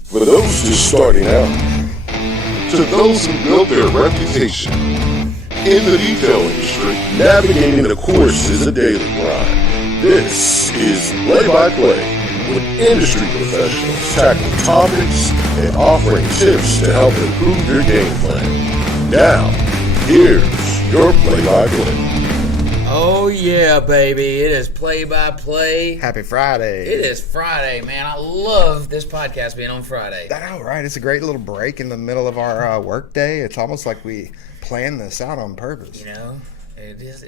For those just starting out, to those who built their reputation. In the detail industry, navigating the course is a daily grind. This is Play-by-Play, with industry professionals tackling topics and offering tips to help improve your game plan. Now, here's your Play-by-Play. Oh yeah, baby. It is Play-by-Play. Happy Friday. It is Friday, man. I love this podcast being on Friday. I know, right? It's a great little break in the middle of our work day. It's almost like we planned this out on purpose. You know, it is.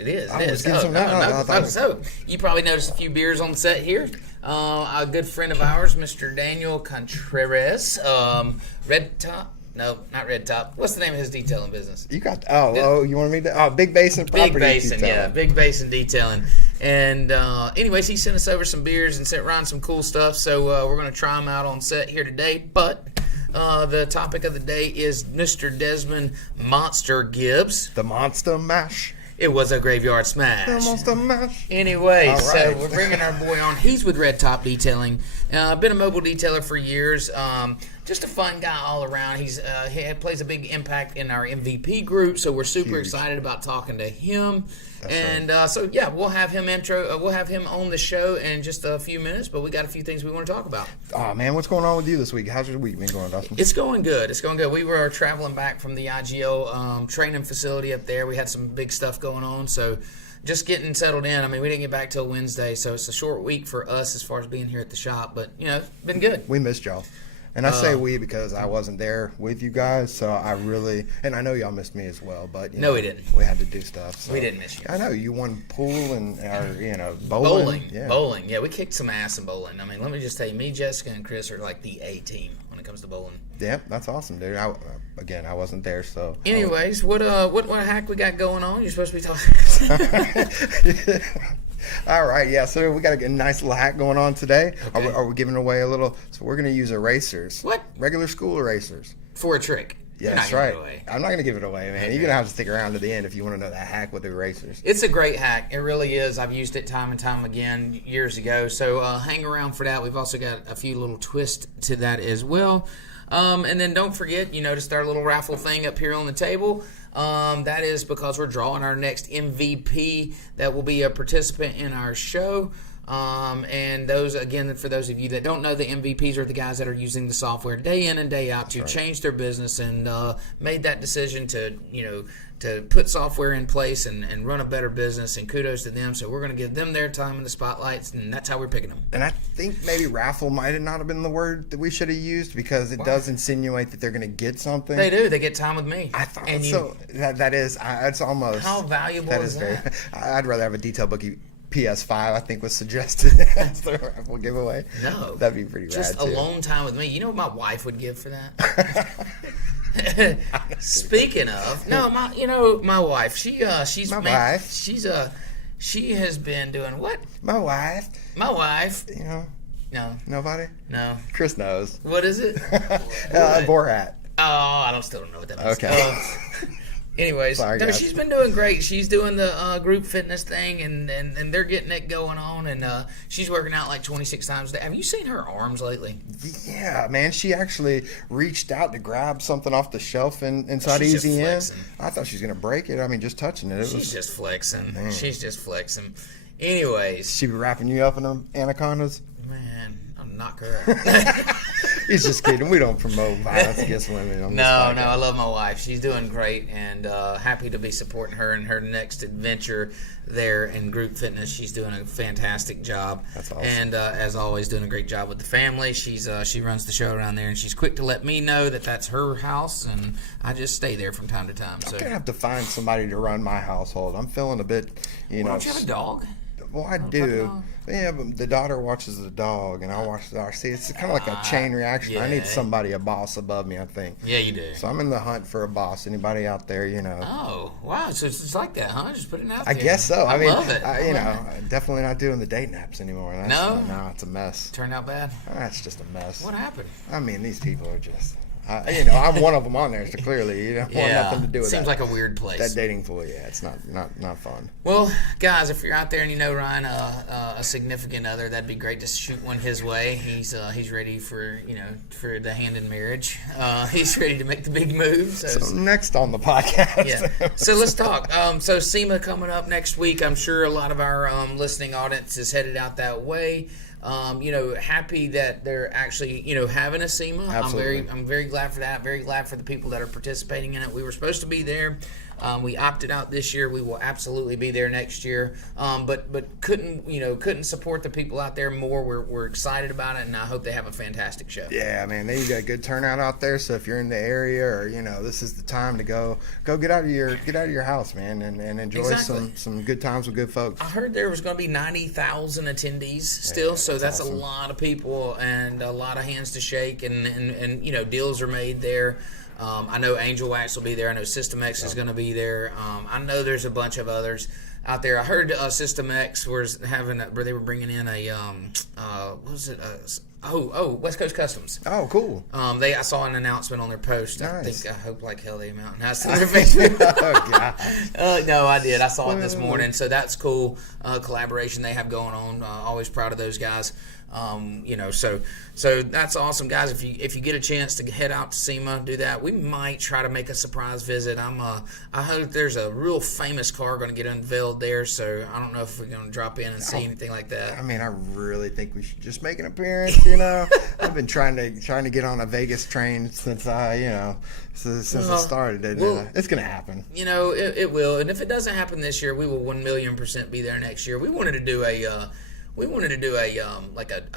So, you probably noticed a few beers on the set here. A good friend of ours, Mr. Daniel Contreras, Red Top. No, not Red Top. What's the name of his detailing business? You got you want me to? Oh, Big Basin Property Big Basin, Detailing. yeah, Big Basin Detailing. And anyways, he sent us over some beers and sent Ron some cool stuff. So we're going to try them out on set here today. But the topic of the day is Mr. Desmond Monster Gibbs. The Monster Mash. It was a graveyard smash. The Monster Mash. Anyway, All right. So we're bringing our boy on. He's with Red Top Detailing. Been a mobile detailer for years. Just a fun guy all around. He plays a big impact in our MVP group, so we're super excited about talking to him. That's right. So yeah, we'll have him we'll have him on the show in just a few minutes. But we got a few things we want to talk about. Oh man, what's going on with you this week? How's your week been going, Dustin? It's going good. It's going good. We were traveling back from the IGO training facility up there. We had some big stuff going on, so just getting settled in. I mean, we didn't get back till Wednesday, so it's a short week for us as far as being here at the shop. But you know, it's been good. We missed y'all. And I say we because I wasn't there with you guys, so I really, and I know y'all missed me as well, but no, we didn't. We had to do stuff. So. We didn't miss you. I know you won pool and bowling. Bowling. Yeah, we kicked some ass in bowling. I mean, let me just tell you, me, Jessica, and Chris are like the A team when it comes to bowling. Yep, that's awesome, dude. I wasn't there, so. Anyways, what hack we got going on? You're supposed to be talking. All right, yeah. So we got a nice little hack going on today. Okay. Are we giving away a little? So we're going to use erasers. What? Regular school erasers. For a trick. Yeah, that's right. I'm not going to give it away, man. Okay. You're going to have to stick around to the end if you want to know that hack with erasers. It's a great hack. It really is. I've used it time and time again years ago. So hang around for that. We've also got a few little twists to that as well. And then don't forget, you noticed our little raffle thing up here on the table. That is because we're drawing our next MVP that will be a participant in our show. And those, again, for those of you that don't know, the MVPs are the guys that are using the software day in and day out to change their business and made that decision to put software in place and run a better business, and kudos to them. So we're going to give them their time in the spotlights, and that's how we're picking them. And I think maybe raffle might have not have been the word that we should have used because it does insinuate that they're going to get something. They do. They get time with me. I thought so. It's almost. How valuable is that? I'd rather have a detail bookie. PS5, I think, was suggested as the raffle giveaway. No. That'd be pretty rad, just too. alone time with me. You know what my wife would give for that? Speaking of, my wife, she has been doing what? My wife. No. Nobody? No. Chris knows. What is it? Borat. Oh, I still don't know what that means. Okay. Anyways, she's been doing great. She's doing the group fitness thing, and they're getting it going on, and she's working out like 26 times a day. Have you seen her arms lately? Yeah, man. She actually reached out to grab something off the shelf inside Easy In. I thought she was going to break it. I mean, just touching it. She's just flexing. Anyways. She be wrapping you up in them anacondas? Man, I'll knock her out. He's just kidding. We don't promote violence against women. No, I love my wife. She's doing great, and happy to be supporting her in her next adventure there in group fitness. She's doing a fantastic job. That's awesome. And as always, doing a great job with the family. She runs the show around there, and she's quick to let me know that that's her house, and I just stay there from time to time. So I'm going to have to find somebody to run my household. I'm feeling a bit, Don't you have a dog? Well, I do. Yeah, but the daughter watches the dog, and I watch the dog. See, it's kind of like a chain reaction. Yeah. I need somebody, a boss above me, I think. Yeah, you do. So I'm in the hunt for a boss. Anybody out there, Oh, wow. So it's like that, huh? Just putting it out there. I guess so. I love it. Definitely not doing the date naps anymore. No, it's a mess. Turned out bad? That's just a mess. What happened? I mean, these people are just... I'm one of them on there, so clearly, want nothing to do with that. Seems like a weird place. That dating pool, it's not fun. Well, guys, if you're out there and you know Ryan, a significant other, that'd be great to shoot one his way. He's ready for for the hand in marriage. He's ready to make the big move. So next on the podcast. Yeah. So let's talk. So SEMA coming up next week. I'm sure a lot of our listening audience is headed out that way. Happy that they're actually, having a SEMA. Absolutely. I'm very glad for that. Very glad for the people that are participating in it. We were supposed to be there. We opted out this year. We will absolutely be there next year. But couldn't support the people out there more. We're excited about it, and I hope they have a fantastic show. Yeah, man, they got a good turnout out there. So if you're in the area, or this is the time to go get out of your house, man, and enjoy some good times with good folks. I heard there was going to be 90,000 attendees still, so that's awesome. A lot of people and a lot of hands to shake, and deals are made there. I know Angel Wax will be there. I know System X is going to be there. I know there's a bunch of others out there. I heard System X was where they were bringing in a what was it? West Coast Customs. Oh, cool. I saw an announcement on their post. Nice. I hope like hell they amount. And I saw their Facebook. Oh God. No, I did. I saw it this morning. So that's cool. Collaboration they have going on. Always proud of those guys. So that's awesome, guys. If you get a chance to head out to SEMA, do that. We might try to make a surprise visit. I hope there's a real famous car going to get unveiled there. So I don't know if we're going to drop in and see anything like that. I mean, I really think we should just make an appearance. I've been trying to get on a Vegas train since I started. It's going to happen. It will. And if it doesn't happen this year, we will 1,000,000% be there next year. We wanted to do a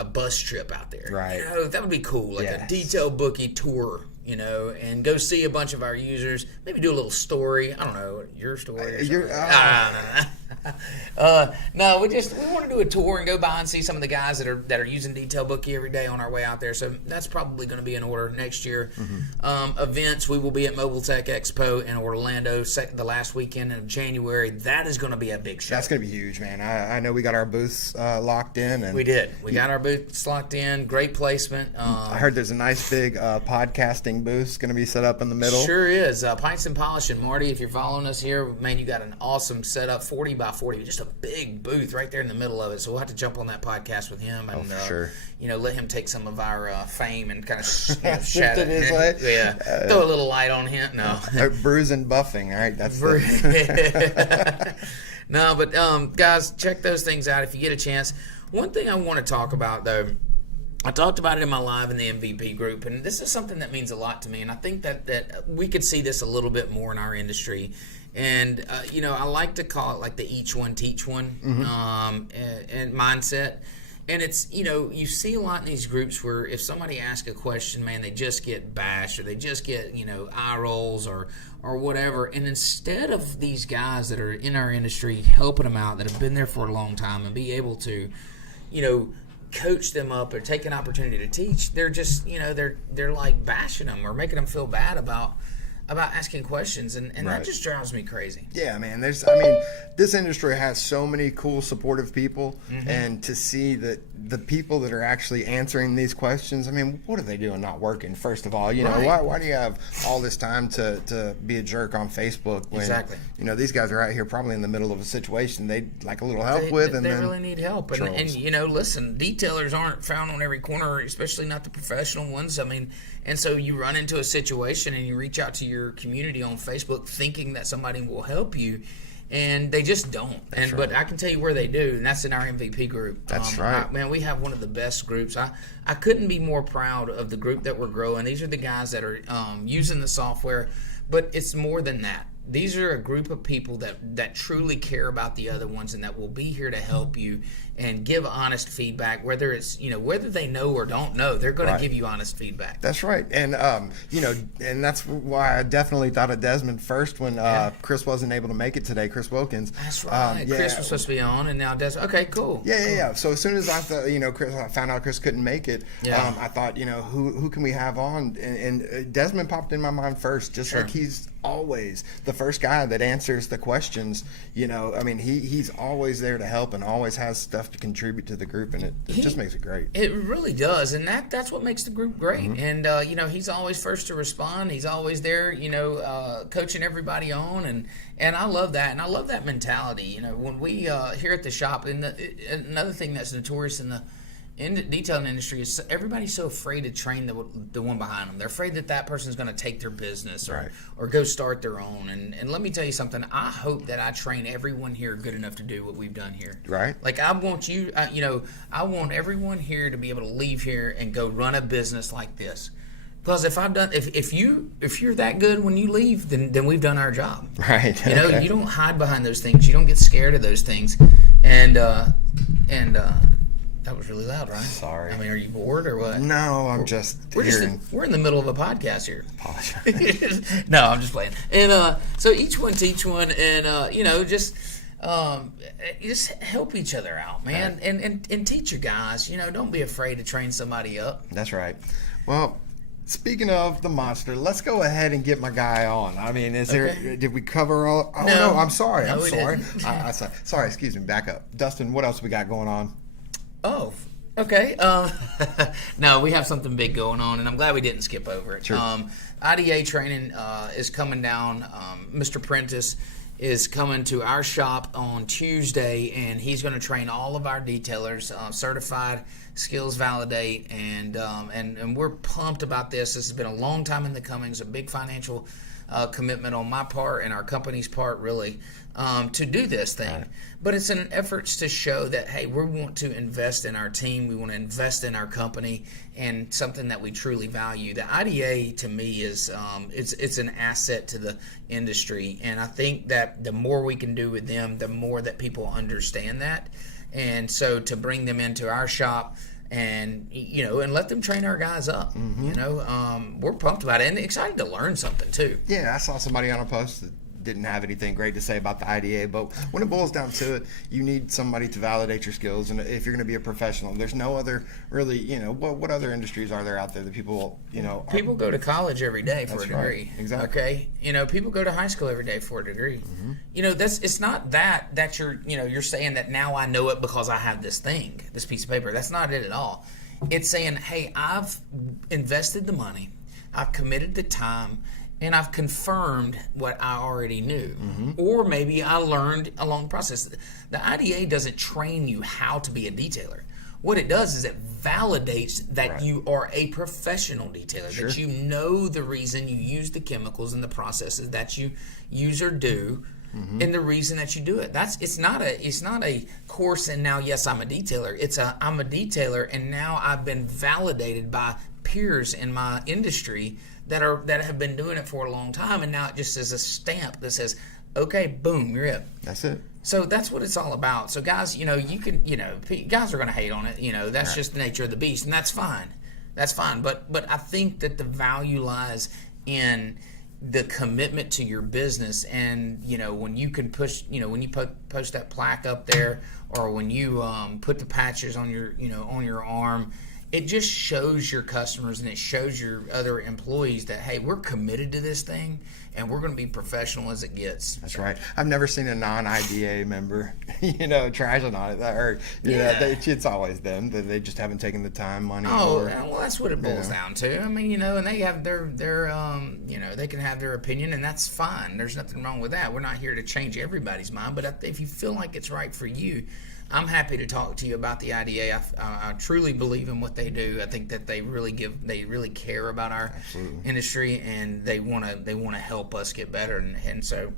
bus trip out there. Right. That would be cool. Like a detailed Bookie tour, and go see a bunch of our users. Maybe do a little story. I don't know, your story. No, we want to do a tour and go by and see some of the guys that are using Detail Bookie every day on our way out there. So that's probably going to be in order next year. Mm-hmm. Events, we will be at Mobile Tech Expo in Orlando the last weekend in January. That is going to be a big show. That's going to be huge, man. I know we got our booths locked in. And we did. We got our booths locked in. Great placement. I heard there's a nice big podcasting booth going to be set up in the middle. Sure is. Pints and Polish. And Marty, if you're following us here, man, you got an awesome setup, 40 by 40, just a big booth right there in the middle of it. So we'll have to jump on that podcast with him and sure. Let him take some of our fame and kind of shadow his light. Yeah, throw a little light on him. No, bruise and buffing. All right, that's No, but guys, check those things out if you get a chance. One thing I want to talk about though. I talked about it in my live in the MVP group, and this is something that means a lot to me, and I think that we could see this a little bit more in our industry. And, I like to call it like the each one, teach one and mindset. And it's, you see a lot in these groups where if somebody asks a question, man, they just get bashed or they just get, eye rolls or whatever. And instead of these guys that are in our industry helping them out, that have been there for a long time and be able to, coach them up or take an opportunity to teach, they're just, they're like bashing them or making them feel bad about asking questions, and that just drives me crazy. Yeah, man. This industry has so many cool, supportive people, and to see that the people that are actually answering these questions, what are they doing not working? First of all, why do you have all this time to be a jerk on Facebook when these guys are out here probably in the middle of a situation they'd like a little help with, and they then really need help. And listen, detailers aren't found on every corner, especially not the professional ones. And so you run into a situation and you reach out to your community on Facebook thinking that somebody will help you, and they just don't. But I can tell you where they do, and that's in our MVP group. That's right. Man, we have one of the best groups. I couldn't be more proud of the group that we're growing. These are the guys that are using the software, but it's more than that. These are a group of people that truly care about the other ones and that will be here to help you and give honest feedback, whether it's, whether they know or don't know, they're going to give you honest feedback. That's right. And, and that's why I definitely thought of Desmond first when Chris wasn't able to make it today, Chris Wilkins. That's right. Chris was supposed to be on, and now Desmond. Okay, cool. Yeah. So as soon as I thought, I found out Chris couldn't make it, I thought, who can we have on? And Desmond popped in my mind first, just like he's always the first guy that answers the questions. He's always there to help and always has stuff enough to contribute to the group, and it just makes it great. It really does, and that's what makes the group great. And he's always first to respond. He's always there, coaching everybody on, and I love that, and I love that mentality. When we here at the shop, and another thing that's notorious in the detailing industry is everybody's so afraid to train the one behind them. They're afraid that person's going to take their business or go start their own. And let me tell you something. I hope that I train everyone here good enough to do what we've done here. Right. Like I want I want everyone here to be able to leave here and go run a business like this. Because if you're that good when you leave, then we've done our job. Right. You don't hide behind those things. You don't get scared of those things. And that was really loud, Ryan. Sorry. I mean, are you bored or what? No, I'm just hearing. We're in the middle of a podcast here. Apologize. No, I'm just playing. And so each one teach one, and just help each other out, man, right. and teach your guys. Don't be afraid to train somebody up. That's right. Well, speaking of the monster, let's go ahead and get my guy on. I mean, did we cover all? Oh no, I'm sorry. No, I'm sorry. Sorry, excuse me. Back up, Dustin. What else we got going on? Oh, okay. No, we have something big going on, and I'm glad we didn't skip over it. Sure. IDA training is coming down. Mr. Prentice is coming to our shop on Tuesday, and he's going to train all of our detailers, certified, skills validate, and we're pumped about this. This has been a long time in the coming. It's a big financial commitment on my part and our company's part, really, to do this thing. Right. But it's an effort to show that, hey, we want to invest in our team. We want to invest in our company and something that we truly value. The IDA, to me, is it's an asset to the industry. And I think that the more we can do with them, the more that people understand that. And so to bring them into our shop and let them train our guys up. We're pumped about it and excited to learn something too. Yeah, I saw somebody on a post that didn't have anything great to say about the IDA, but when it boils down to it, you need somebody to validate your skills. And if you're going to be a professional, there's no other really, what other industries are there out there that people, people go to college every day for a degree. Right. Exactly. Okay. People go to high school every day for a degree. It's not that you're saying that now I know it because I have this piece of paper. That's not it at all. It's saying, hey, I've invested the money, I've committed the time, and I've confirmed what I already knew. Or maybe I learned along the process. The IDA doesn't train you how to be a detailer. What it does is it validates that you are a professional detailer, that you know the reason you use the chemicals and the processes that you use or do, and the reason that you do it. It's not a course and now yes I'm a detailer. I'm a detailer and now I've been validated by peers in my industry that have been doing it for a long time, and now it just is a stamp that says, okay, boom, you're it. That's it. So that's what it's all about. So guys, guys are going to hate on it. That's just the nature of the beast, and that's fine. That's fine. But I think that the value lies in the commitment to your business, and when you can push, when you post that plaque up there, or when you put the patches on your arm. It just shows your customers and it shows your other employees that, hey, we're committed to this thing and we're going to be professional as it gets. That's right. I've never seen a non-IDA member, trashing on it. I heard, it's always them. They just haven't taken the time, money. Well, that's what it boils down to. I mean, and they have their they can have their opinion, and that's fine. There's nothing wrong with that. We're not here to change everybody's mind, but if you feel like it's right for you, I'm happy to talk to you about the IDA. I truly believe in what they do. I think that they really care about our industry, and they want to help us get better. And so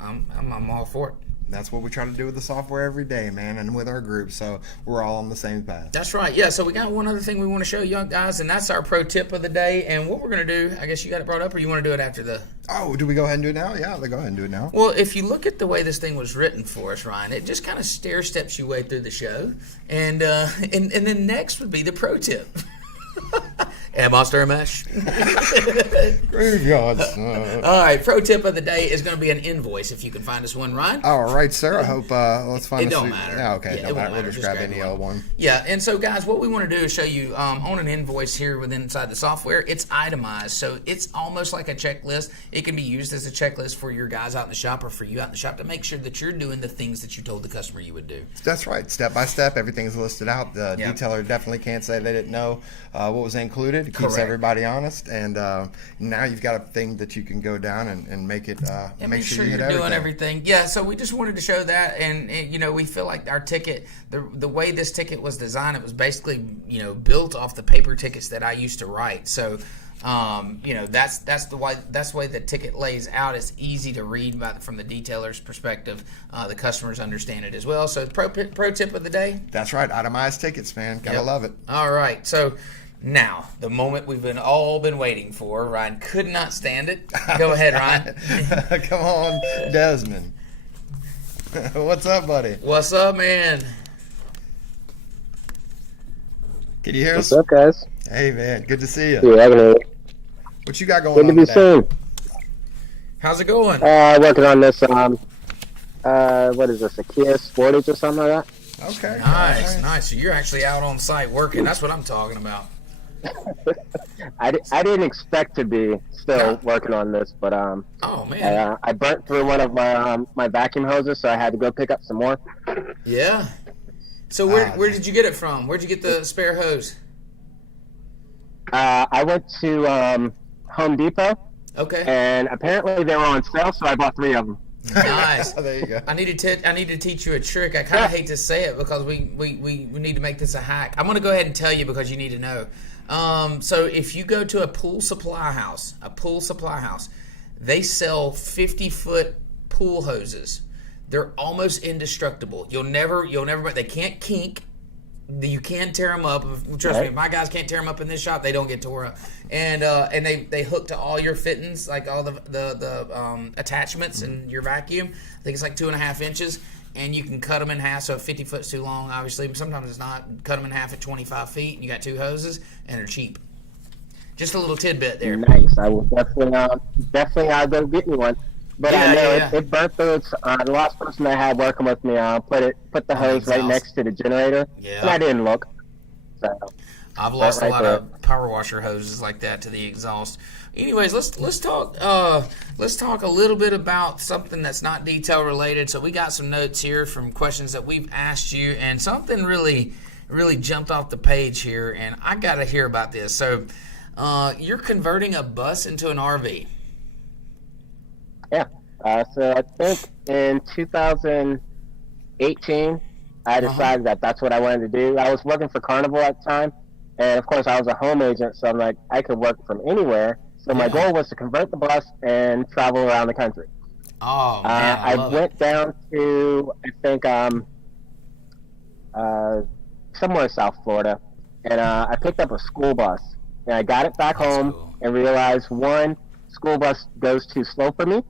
I'm all for it. That's what we try to do with the software every day, man, and with our group. So we're all on the same path. That's right. Yeah. So we got one other thing we want to show you guys, and that's our pro tip of the day. And what we're going to do, I guess you got it brought up, or you want to do it after the... Oh, do we go ahead and do it now? Yeah, let's go ahead and do it now. Well, if you look at the way this thing was written for us, Ryan, it just kind of stair-steps your way through the show. And then next would be the pro tip. Am I stir mash? Graveyards. All right, pro tip of the day is going to be an invoice if you can find us one, Ryan. All right, sir. I hope let's find. It don't matter. Yeah, okay. Yeah, Don't it won't matter. We'll matter. just grab any old one. Yeah, and so guys, what we want to do is show you on an invoice here within inside the software. It's itemized, so it's almost like a checklist. It can be used as a checklist for your guys out in the shop or for you out in the shop to make sure that you're doing the things that you told the customer you would do. That's right. Step by step, everything's listed out. The detailer definitely can't say they didn't know what was included. It keeps Correct. everybody honest, and now you've got a thing that you can go down and make it. Make sure you you're hit doing everything. Yeah, so we just wanted to show that, and you know, we feel like our ticket, the way this ticket was designed, it was basically, you know, built off the paper tickets that I used to write. So, you know, that's the way the ticket lays out. It's easy to read from the detailer's perspective. The customers understand it as well. So, pro tip of the day. That's right. Itemized tickets, man. Gotta love it. All right, so. Now, the moment we've all been waiting for. Ryan could not stand it. Go ahead, Ryan. Come on, Desmond. What's up, buddy? What's up, man? Can you hear us? What's up, guys? Hey, man. Good to see you. Yeah, I can hear you. What you got going Good to on be today? seen. How's it going? Working on this, what is this, a Kia Sportage or something like that? Okay. Nice. So you're actually out on site working. That's what I'm talking about. I didn't expect to be still working on this, but Oh man. I burnt through one of my vacuum hoses, so I had to go pick up some more. Yeah. So where did you get it from? Where'd you get the spare hose? I went to Home Depot, Okay. and apparently they were on sale, so I bought 3 of them. Nice. There you go. I need to teach you a trick. I kind of hate to say it because we need to make this a hack. I'm going to go ahead and tell you because you need to know. So if you go to a pool supply house, they sell 50-foot pool hoses. They're almost indestructible. You'll never. They can't kink. You can tear them up. Trust me, if my guys can't tear them up in this shop, they don't get tore up. And they hook to all your fittings, like all the attachments in your vacuum. I think it's like 2.5 inches, and you can cut them in half. So if 50 foot's too long, obviously, sometimes it's not. Cut them in half at 25 feet, and you got 2 hoses, and they're cheap. Just a little tidbit there. Nice. I will definitely I'll go get me one. But I know it burnt through. The last person I had working with me put the hose right next to the generator, and I didn't look. So I've lost a lot of power washer hoses like that to the exhaust. Anyways, let's talk a little bit about something that's not detail related. So we got some notes here from questions that we've asked you, and something really jumped off the page here, and I got to hear about this. So you're converting a bus into an RV. Yeah. So I think in 2018, I decided that that's what I wanted to do. I was working for Carnival at the time, and of course I was a home agent, so I'm like, I could work from anywhere. So my goal was to convert the bus and travel around the country. Oh man, I went down to I think somewhere in South Florida, and I picked up a school bus, and I got it back home and realized one, school bus goes too slow for me.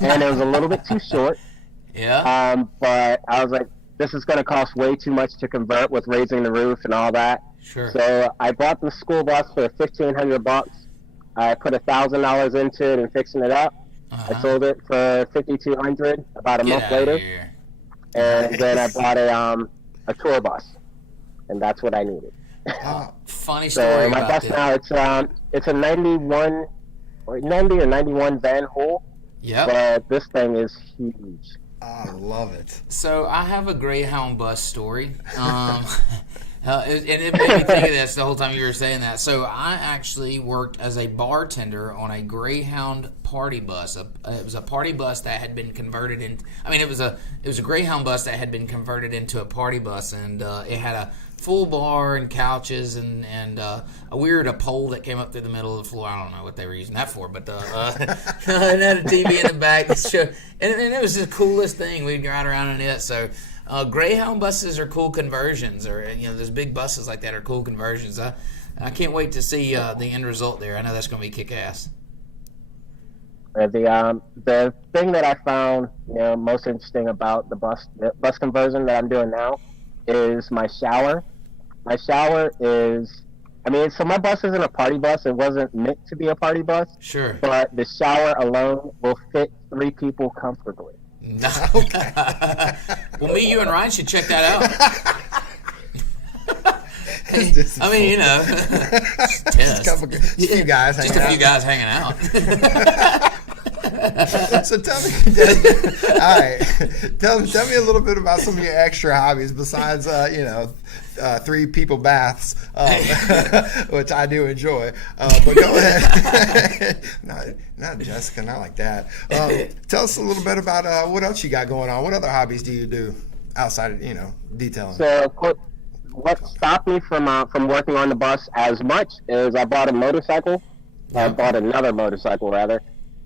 And it was a little bit too short. Yeah. But I was like, this is going to cost way too much to convert with raising the roof and all that. Sure. So I bought the school bus for $1,500. I put $1,000 into it and fixing it up. I sold it for $5,200 about a month later. And then I bought a tour bus, and that's what I needed. Funny story so my about bus now it's a 90 or 91 Van Hool. Yeah. But this thing is huge. I love it. So I have a Greyhound bus story. And it made me think of this the whole time you were saying that. So I actually worked as a bartender on a Greyhound party bus. It was a party bus that had been converted in. I mean, it was a Greyhound bus that had been converted into a party bus, and it had a full bar and couches and a pole that came up through the middle of the floor. I don't know what they were using that for, but and had a TV in the back. And it was the coolest thing. We'd ride around in it. So Greyhound buses are cool conversions, or those big buses like that are cool conversions. I can't wait to see the end result there. I know that's going to be kick-ass. The thing that I found most interesting about the bus conversion that I'm doing now is my shower. My shower is, I mean, so my bus isn't a party bus. It wasn't meant to be a party bus. Sure. But the shower alone will fit 3 people comfortably. Okay. Well, me, you, and Ryan should check that out. I mean, you know, just a few guys hanging out. So tell me, all right, tell me a little bit about some of your extra hobbies besides, 3 people baths, which I do enjoy. But go ahead. Not Jessica, not like that. Tell us a little bit about what else you got going on. What other hobbies do you do outside of, detailing? So what stopped me from working on the bus as much is I bought a motorcycle. I bought another motorcycle, rather.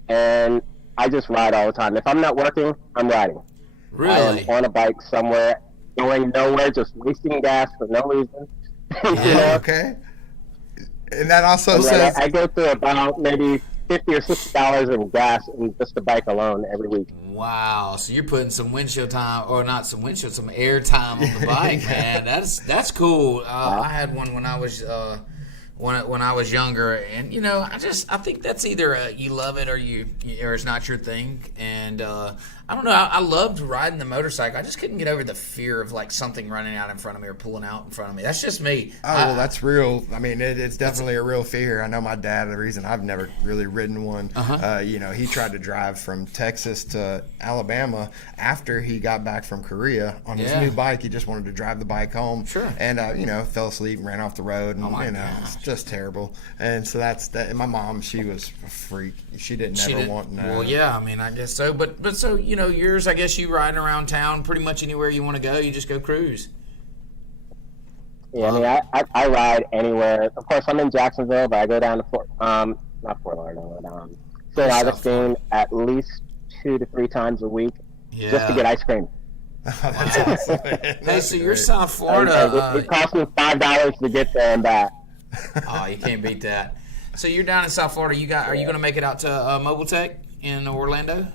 And I just ride all the time. If I'm not working, I'm riding. Really? I'm on a bike somewhere, going nowhere, just wasting gas for no reason. Okay. And that also says... I go through about maybe $50 or $60 in gas in just the bike alone every week. Wow. So you're putting some windshield time, or not some windshield, some air time on the bike, man. That's cool. I had one when I was... When I was younger, and I think that's either you love it or or it's not your thing. And I don't know. I loved riding the motorcycle. I just couldn't get over the fear of like something running out in front of me or pulling out in front of me. That's just me. Oh, well, that's real. I mean, it's definitely a real fear. I know my dad. The reason I've never really ridden one. He tried to drive from Texas to Alabama after he got back from Korea on his new bike. He just wanted to drive the bike home. Sure. And fell asleep and ran off the road. And it's just terrible. And so that's that. And my mom, she was a freak. She didn't want. Well, yeah. I mean, I guess so. But so yours. I guess you riding around town pretty much anywhere you want to go. You just go cruise. Yeah, I mean, I ride anywhere. Of course, I'm in Jacksonville, but I go down to not Fort Lauderdale, St. Augustine at least 2 to 3 times a week just to get ice cream. That's awesome. Hey, so you're South Florida. It cost me $5 to get there and back. Oh, you can't beat that. So you're down in South Florida. Are you going to make it out to Mobile Tech in Orlando?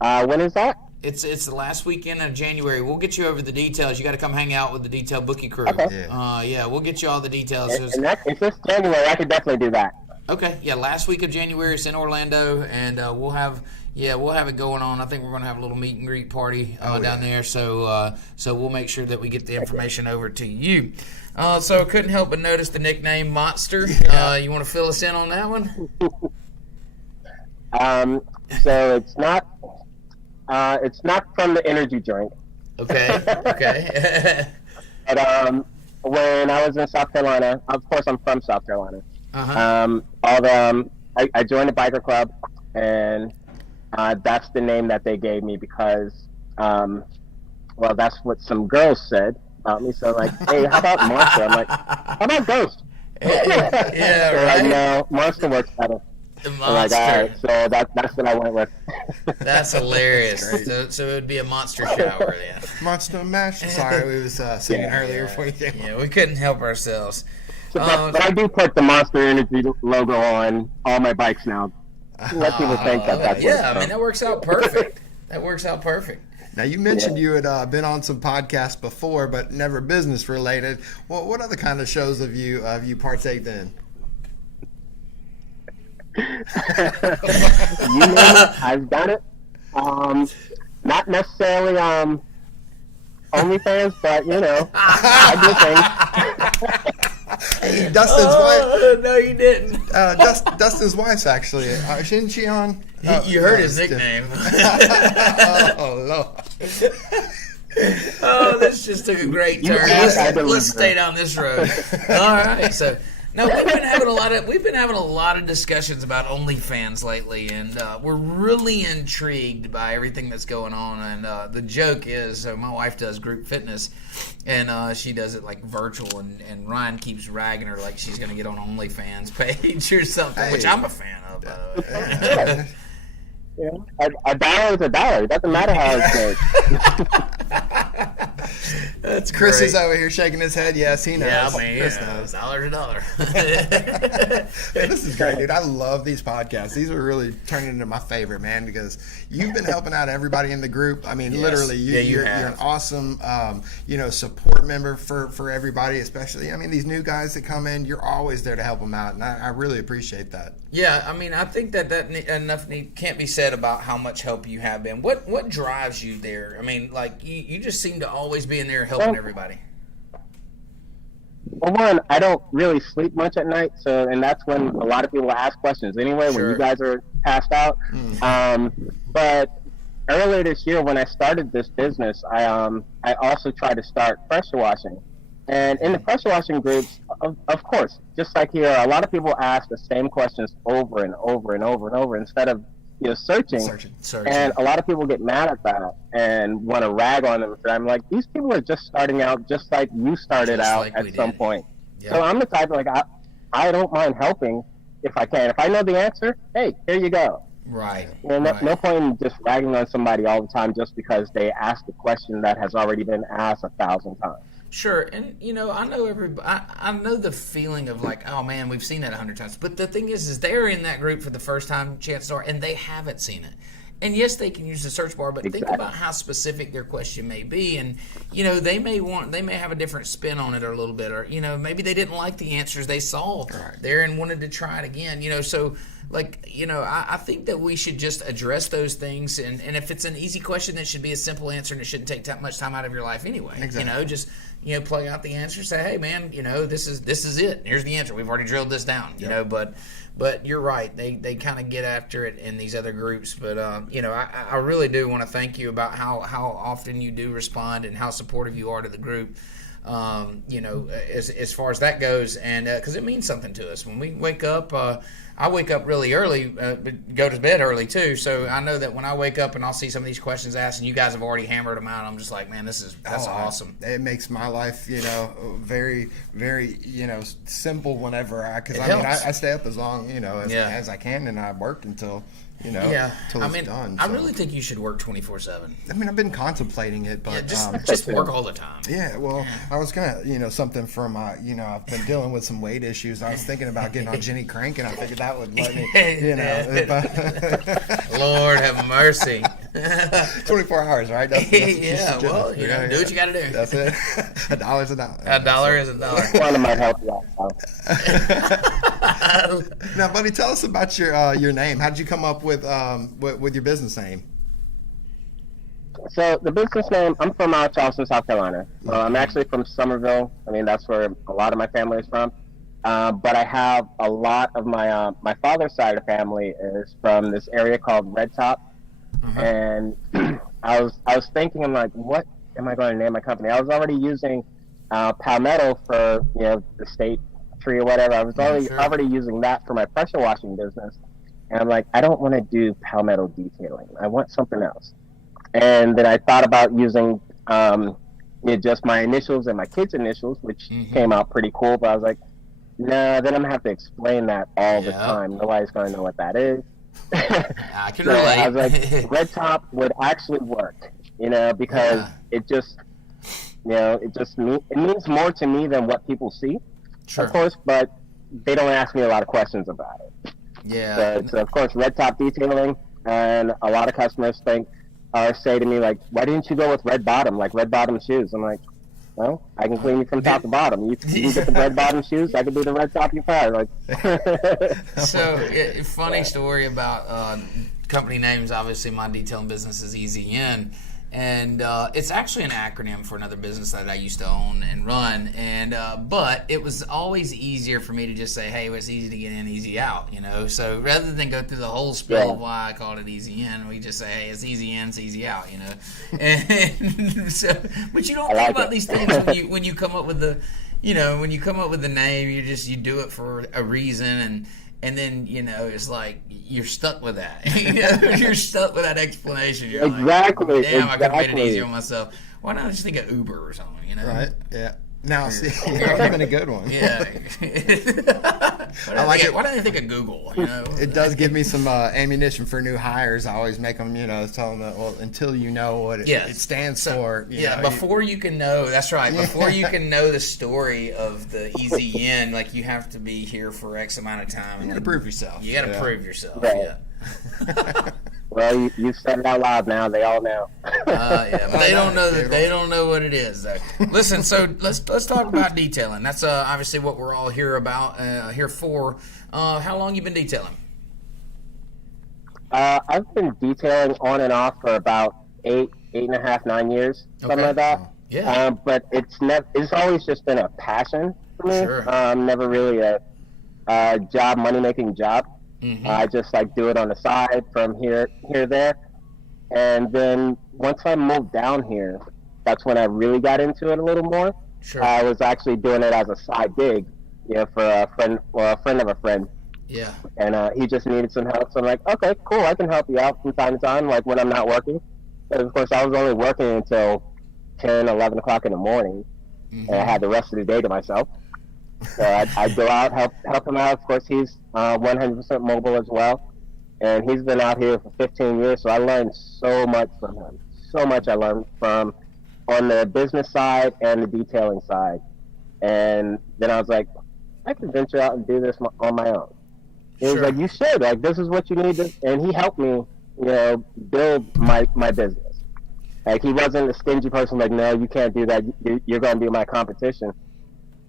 When is that? It's the last weekend of January. We'll get you over the details. You got to come hang out with the Detail Bookie crew. Okay. We'll get you all the details. If it's January, I could definitely do that. Okay. Yeah, last week of January it's in Orlando, and we'll have it going on. I think we're going to have a little meet and greet party down there. So we'll make sure that we get the information over to you. So I couldn't help but notice the nickname Monster. You want to fill us in on that one? So it's not from the energy drink. Okay. But when I was in South Carolina, of course I'm from South Carolina. I joined a biker club, and that's the name that they gave me because, that's what some girls said about me. So I'm like, hey, how about Monster? I'm like, how about Ghost? Yeah, so right. No, Monster works better. Monster. Like, all right, so that's what I went with. That's hilarious. So it would be a monster shower then. Monster Mash. Sorry, we was singing earlier before you came. Yeah, we couldn't help ourselves. But I do put the Monster Energy logo on all my bikes now. Let people think that's I mean, that works out perfect. Now, you mentioned you had been on some podcasts before, but never business related. Well, what other kind of shows have you partaked in? You name it, I've done it. Not necessarily OnlyFans, but I do things. Hey, Dustin's wife. No, you didn't. Dustin's wife's actually. Isn't she on? You heard his nickname. Oh, Lord. Oh, this just took a great turn. Let's stay down this road. All right, so. No, we've been having a lot of discussions about OnlyFans lately, and we're really intrigued by everything that's going on. And the joke is, so my wife does group fitness, and she does it like virtual, and Ryan keeps ragging her like she's going to get on OnlyFans page or something, which I'm a fan of, by the way. A dollar is a dollar. It doesn't matter how it's made. That's Chris great. is over here shaking his head. Yes, he knows. Yeah, man. Chris knows. Dollar to dollar. This is great, dude. I love these podcasts. These are really turning into my favorite, man, because you've been helping out everybody in the group. I mean, literally, you're an awesome, support member for everybody, especially. I mean, these new guys that come in, you're always there to help them out, and I really appreciate that. Yeah, I mean, I think that can't be said about how much help you have been. What drives you there? I mean, like you just seem to always be in there helping everybody. Well, one, I don't really sleep much at night, and that's when a lot of people ask questions anyway, when you guys are passed out. But earlier this year, when I started this business, I also tried to start pressure washing. And in the pressure washing groups, of course, just like here, a lot of people ask the same questions over and over and over and over instead of searching. And a lot of people get mad at that and want to rag on them. I'm like, these people are just starting out just like you started out at some point. Yep. So I'm the type of I don't mind helping if I can. If I know the answer, hey, here you go. Right. And no point in just ragging on somebody all the time just because they asked a question that has already been asked 1,000 times. Sure, and I know everybody. I know the feeling of like, oh man, we've seen that 100 times. But the thing is they're in that group for the first time, chances are, and they haven't seen it. And yes, they can use the search bar, but think about how specific their question may be, and they may have a different spin on it or a little bit, or maybe they didn't like the answers they saw there and wanted to try it again. So. I think that we should just address those things, and if it's an easy question, it should be a simple answer, and it shouldn't take that much time out of your life anyway. Exactly. Just plug out the answer, say, hey man, this is it. Here's the answer. We've already drilled this down. But you're right. They kind of get after it in these other groups. But I really do want to thank you about how often you do respond and how supportive you are to the group. As far as that goes, and because it means something to us when we wake up. I wake up really early, but go to bed early too. So I know that when I wake up and I'll see some of these questions asked, and you guys have already hammered them out, I'm just like, man, that's awesome. It makes my life, very, very, simple whenever because I stay up as long, as I can, and I work until. Till it's done. I really think you should work 24/7. I mean, I've been contemplating it, but just work all the time. Yeah, well, I was gonna, something from, I've been dealing with some weight issues. I was thinking about getting on Jenny Crank, and I figured that would let me, Lord have mercy. 24 hours, right? That's do what you got to do. That's it. $1's a dollar. $1 is a dollar. One might help you out. Now, buddy, tell us about your name. How did you come up with your business name? So the business name, I'm from Charleston, South Carolina. I'm actually from Somerville. I mean, that's where a lot of my family is from. But I have a lot of my father's side of the family is from this area called Red Top. And I was thinking, I'm like, what am I going to name my company? I was already using palmetto for the state tree or whatever. I was already using that for my pressure washing business. And I'm like, I don't want to do palmetto detailing. I want something else. And then I thought about using just my initials and my kids' initials, which came out pretty cool. But I was like, nah, then I'm going to have to explain that all the time. Nobody's going to know what that is. I can relate. I was like, Red Top would actually work, because it just, it means more to me than what people see, of course, but they don't ask me a lot of questions about it. Yeah. So of course, Red Top detailing, and a lot of customers say to me, like, why didn't you go with red bottom, like red bottom shoes? I'm like, well, I can clean you from top to bottom. You get the red bottom shoes, I can do the red top you fire. Like, so, funny story about company names. Obviously, my detailing business is Easy In, and it's actually an acronym for another business that I used to own and run. And but it was always easier for me to just say, hey, it's easy to get in, easy out. So rather than go through the whole spiel of why I called it Easy In, we just say, hey, it's easy in, it's easy out. And so, but you don't think about these things when you come up with the, when you come up with the name, you do it for a reason, and then it's like you're stuck with that. You're stuck with that explanation. You're exactly. like, damn, I could have made it easier on myself. Why not just think of Uber or something? Right. Yeah. Now, see, that would have been a good one. Yeah. I like it. Why don't they think of Google? You know, It does give me some ammunition for new hires. I always make them, tell them that, well, until you know what it stands for. Before you can know, that's right. Before you can know the story of the easy in, like you have to be here for X amount of time. You got to prove yourself. You got to prove yourself. Right. Yeah. Well, you said it out loud now. They all know. But they don't know that. They don't know what it is. Though. Listen, so let's talk about detailing. That's obviously what we're all here about, here for. How long you been detailing? I've been detailing on and off for about 8.5, 9 years, something like that. Yeah. But it's always just been a passion for me. Sure. Never really a job, money making job. Mm-hmm. I just do it on the side from here, there. And then once I moved down here, that's when I really got into it a little more. Sure. I was actually doing it as a side gig, for a friend of a friend. Yeah. And he just needed some help. So I'm like, okay, cool, I can help you out from time to time, like when I'm not working. And of course, I was only working until 10, 11 o'clock in the morning. Mm-hmm. And I had the rest of the day to myself. So I'd go out, help him out. Of course, he's 100% mobile as well. And he's been out here for 15 years, so I learned so much from him. So much I learned from on the business side and the detailing side. And then I was like, I can venture out and do this on my own. He was like, you should. Like, this is what you need to. And he helped me, build my business. Like, he wasn't a stingy person like, no, you can't do that. You're going to be my competition.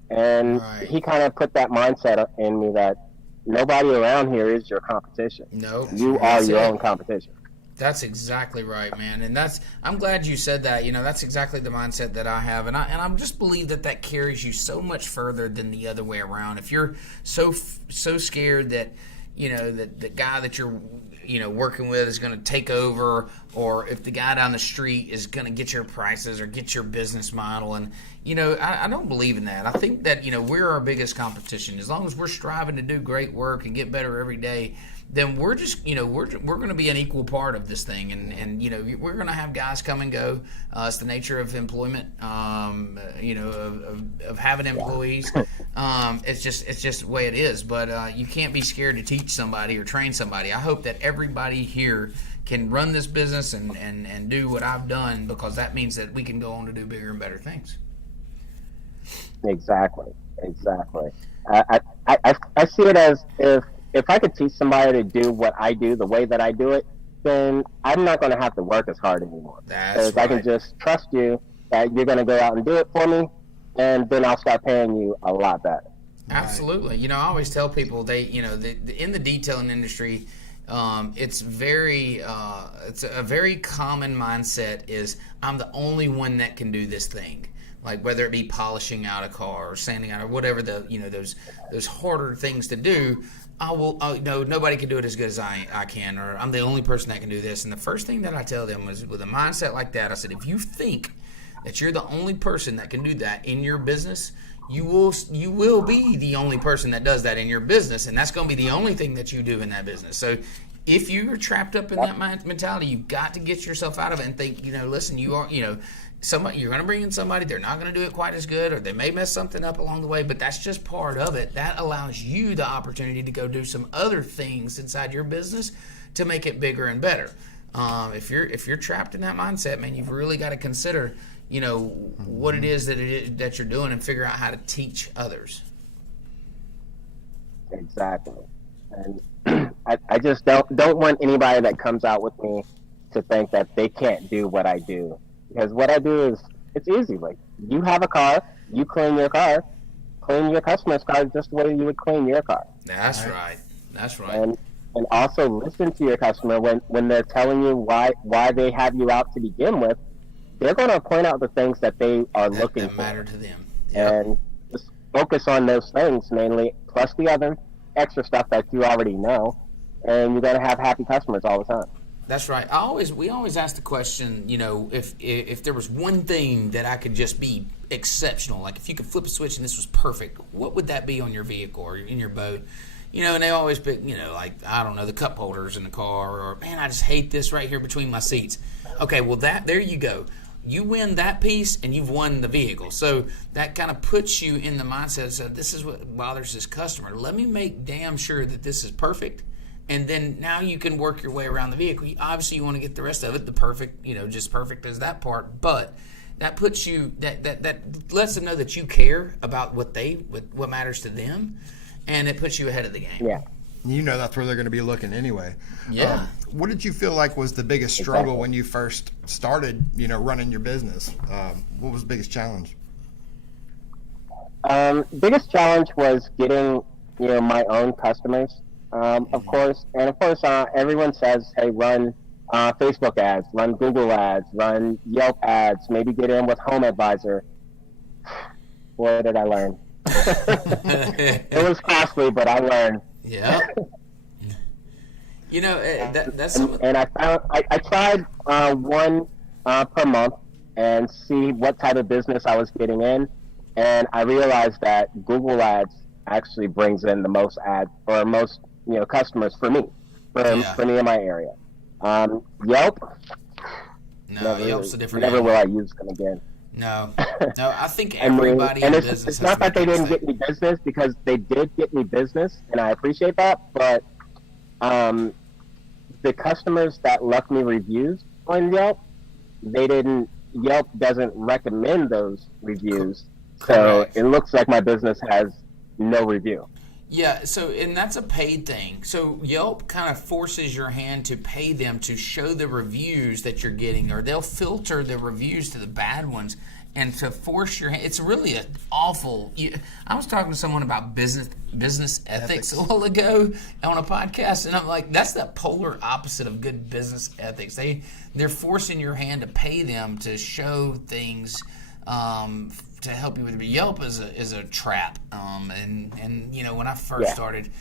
And he kind of put that mindset in me that nobody around here is your competition. No. You are your own competition. That's exactly right, man. And I'm glad you said that. That's exactly the mindset that I have. And I just believe that carries you so much further than the other way around. If you're so scared that, that the guy that you're, working with is going to take over, or if the guy down the street is going to get your prices or get your business model. And, I don't believe in that. I think that, we're our biggest competition. As long as we're striving to do great work and get better every day, then we're just, we're going to be an equal part of this thing. And we're going to have guys come and go. It's the nature of employment, of having employees. It's just the way it is. But you can't be scared to teach somebody or train somebody. I hope that everybody here can run this business and do what I've done, because that means that we can go on to do bigger and better things. Exactly. I see it as if I could teach somebody to do what I do the way that I do it, then I'm not going to have to work as hard anymore. That's right. I can just trust you that you're going to go out and do it for me, and then I'll start paying you a lot better. Absolutely. I always tell people in the detailing industry, it's a very common mindset is I'm the only one that can do this thing. Like whether it be polishing out a car or sanding out or whatever those harder things to do, nobody can do it as good as I can, or I'm the only person that can do this. And the first thing that I tell them was, with a mindset like that, I said, if you think that you're the only person that can do that in your business, you will be the only person that does that in your business, and that's going to be the only thing that you do in that business. So if you're trapped up in that mentality, you've got to get yourself out of it and think, listen, you are, somebody, you're going to bring in somebody, they're not going to do it quite as good, or they may mess something up along the way, but that's just part of it. That allows you the opportunity to go do some other things inside your business to make it bigger and better. If you're trapped in that mindset, man, you've really got to consider, what it is that you're doing, and figure out how to teach others. Exactly. And I just don't want anybody that comes out with me to think that they can't do what I do. Because what I do is, it's easy. Like, you have a car, you clean your car, clean your customer's car just the way you would clean your car. That's right. And also listen to your customer when they're telling you why they have you out to begin with. They're going to point out the things that they are looking for. That matter to them. Yep. And just focus on those things mainly, plus the other extra stuff that you already know. And you're going to have happy customers all the time. That's right. We always ask the question, if there was one thing that I could just be exceptional, like if you could flip a switch and this was perfect, what would that be on your vehicle or in your boat? And they always pick, like, I don't know, the cup holders in the car, or, man, I just hate this right here between my seats. Okay, well, there you go. you win that piece and you've won the vehicle. So that kind of puts you in the mindset of, this is what bothers this customer. Let me make damn sure that this is perfect. And then now you can work your way around the vehicle. Obviously, you want to get the rest of it the perfect, just perfect as that part. But that puts you, that lets them know that you care about what matters to them, and it puts you ahead of the game. Yeah. That's where they're going to be looking anyway. Yeah. What did you feel like was the biggest struggle when you first started, running your business? What was the biggest challenge? Biggest challenge was getting, my own customers, of course. And of course, everyone says, hey, run Facebook ads, run Google ads, run Yelp ads, maybe get in with Home Advisor. Boy, did I learn. It was costly, but I learned. Yeah. That's something. And I found I tried one per month and see what type of business I was getting in, and I realized that Google Ads actually brings in the most ads or most customers for me, for me in my area. Yelp. No, Yelp's a different. Never will I use them again. No, I think everybody in business. It's not that they didn't get me business, because they did get me business, and I appreciate that. But the customers that left me reviews on Yelp, Yelp doesn't recommend those reviews, so it looks like my business has no review. Yeah, and that's a paid thing. So Yelp kind of forces your hand to pay them to show the reviews that you're getting, or they'll filter the reviews to the bad ones, and to force your hand. It's really an awful. I was talking to someone about business ethics a while ago on a podcast, and I'm like, that's the polar opposite of good business ethics. They're forcing your hand to pay them to show things. To help you with it. Yelp is a trap. And when I first started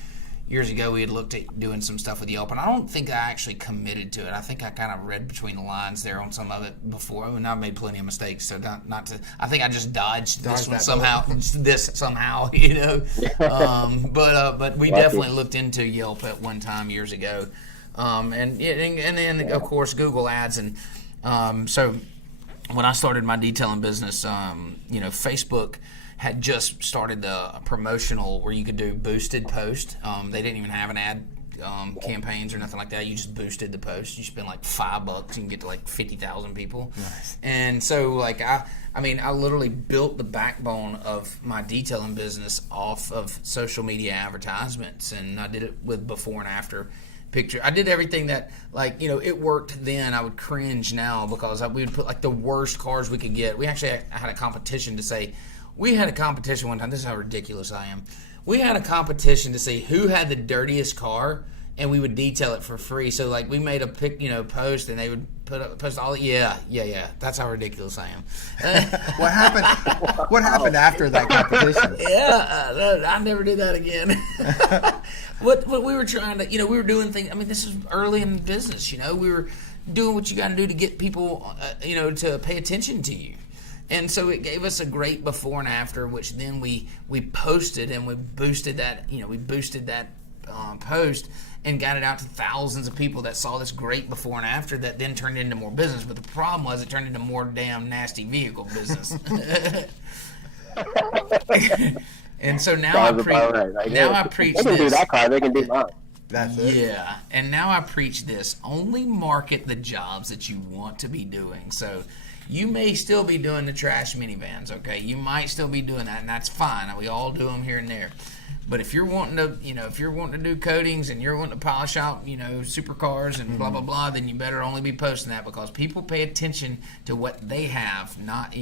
years ago, we had looked at doing some stuff with Yelp, and I don't think I actually committed to it. I think I kind of read between the lines there on some of it before. I mean, I've made plenty of mistakes, so not to. I think I just dodged this one somehow. But we definitely looked into Yelp at one time years ago, and then of course Google Ads, and so. When I started my detailing business, Facebook had just started the promotional where you could do boosted post. They didn't even have an ad campaigns or nothing like that. You just boosted the post. You spend like $5, you can get to like 50,000 people. Nice. And so like I literally built the backbone of my detailing business off of social media advertisements, and I did it with before and after picture. I did everything that, it worked then. I would cringe now because we would put like the worst cars we could get. We actually had a competition to say, we had a competition one time. This is how ridiculous I am. We had a competition to see who had the dirtiest car, and we would detail it for free. So like we made a post, and they would post all. Yeah. That's how ridiculous I am. What happened after that competition? Yeah, I never did that again. What we were trying to, we were doing things. I mean, this is early in business. We were doing what you got to do to get people, to pay attention to you. And so it gave us a great before and after, which then we posted, and we boosted that. We boosted that post and got it out to thousands of people that saw this great before and after, that then turned into more business. But the problem was it turned into more damn nasty vehicle business. And so now I preach they can this. do that car, they can do mine. That's it. Yeah, and now I preach this. Only market the jobs that you want to be doing. So you may still be doing the trash minivans, okay? You might still be doing that, and that's fine. We all do them here and there. But if you're wanting to, do coatings and you're wanting to polish out, supercars and blah blah blah, then you better only be posting that, because people pay attention to what they have, not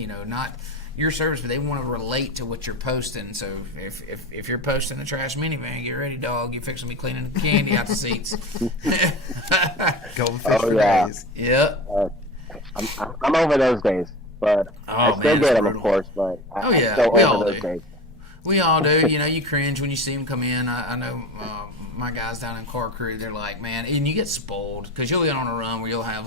your service, but they want to relate to what you're posting. So if you're posting a trash minivan, get ready, dog. You're fixing to be cleaning the candy out the seats. Goldfish for days. Yep. I'm over those days, but I still get them, of course. But I'm still over those days. We all do. You cringe when you see them come in. I know my guys down in car crew, they're like, man, and you get spoiled because you'll be on a run where you'll have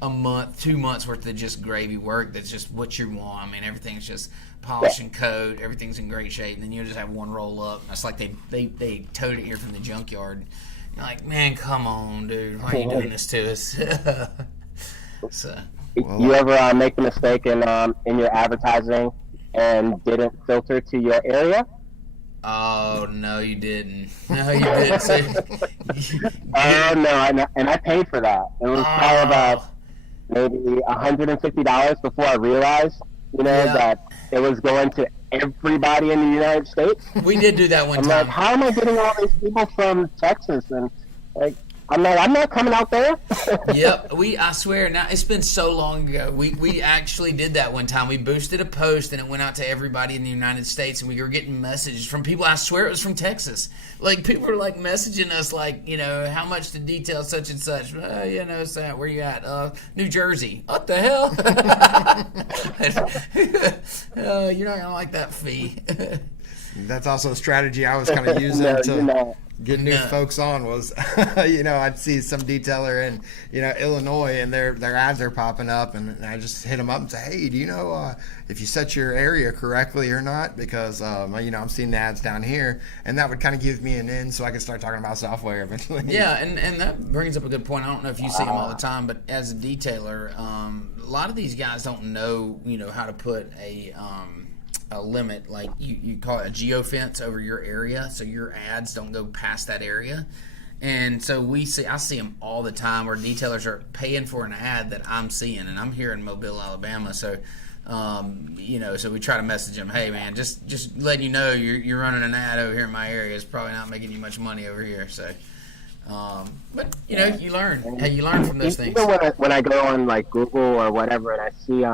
a month, 2 months worth of just gravy work. That's just what you want. I mean, everything's just polish and coat. Everything's in great shape. And then you'll just have one roll up. It's like they towed it here from the junkyard. You're like, man, come on, dude. Why are you doing this to us? So You ever make the mistake in your advertising and didn't filter to your area? Oh, no, you didn't. No, you didn't. So, oh, no, and I paid for that. It was probably about maybe $150 before I realized, that it was going to everybody in the United States. We did do that one I'm time. like, how am I getting all these people from Texas? And like, I'm not coming out there. Yep, I swear, now it's been so long ago. We actually did that one time. We boosted a post and it went out to everybody in the United States, and we were getting messages from people. I swear it was from Texas. Like, people were like messaging us, like, how much to detail such and such. Sam, where you at? New Jersey. What the hell? You're not gonna like that fee. That's also a strategy I was kind of using to get new folks on. Was I'd see some detailer in Illinois, and their ads are popping up, and I just hit them up and say, hey, do you know if you set your area correctly or not? Because I'm seeing the ads down here, and that would kind of give me an in, so I could start talking about software eventually. Yeah, and that brings up a good point. I don't know if you see them all the time, but as a detailer, a lot of these guys don't know how to put a limit, like you call it a geofence over your area, so your ads don't go past that area. And so I see them all the time where detailers are paying for an ad that I'm seeing, and I'm here in Mobile, Alabama. So so we try to message them, hey man, just letting you know you're running an ad over here in my area. It's probably not making you much money over here. So but you learn. Hey, you learn from those things. Even when I go on like Google or whatever, and I see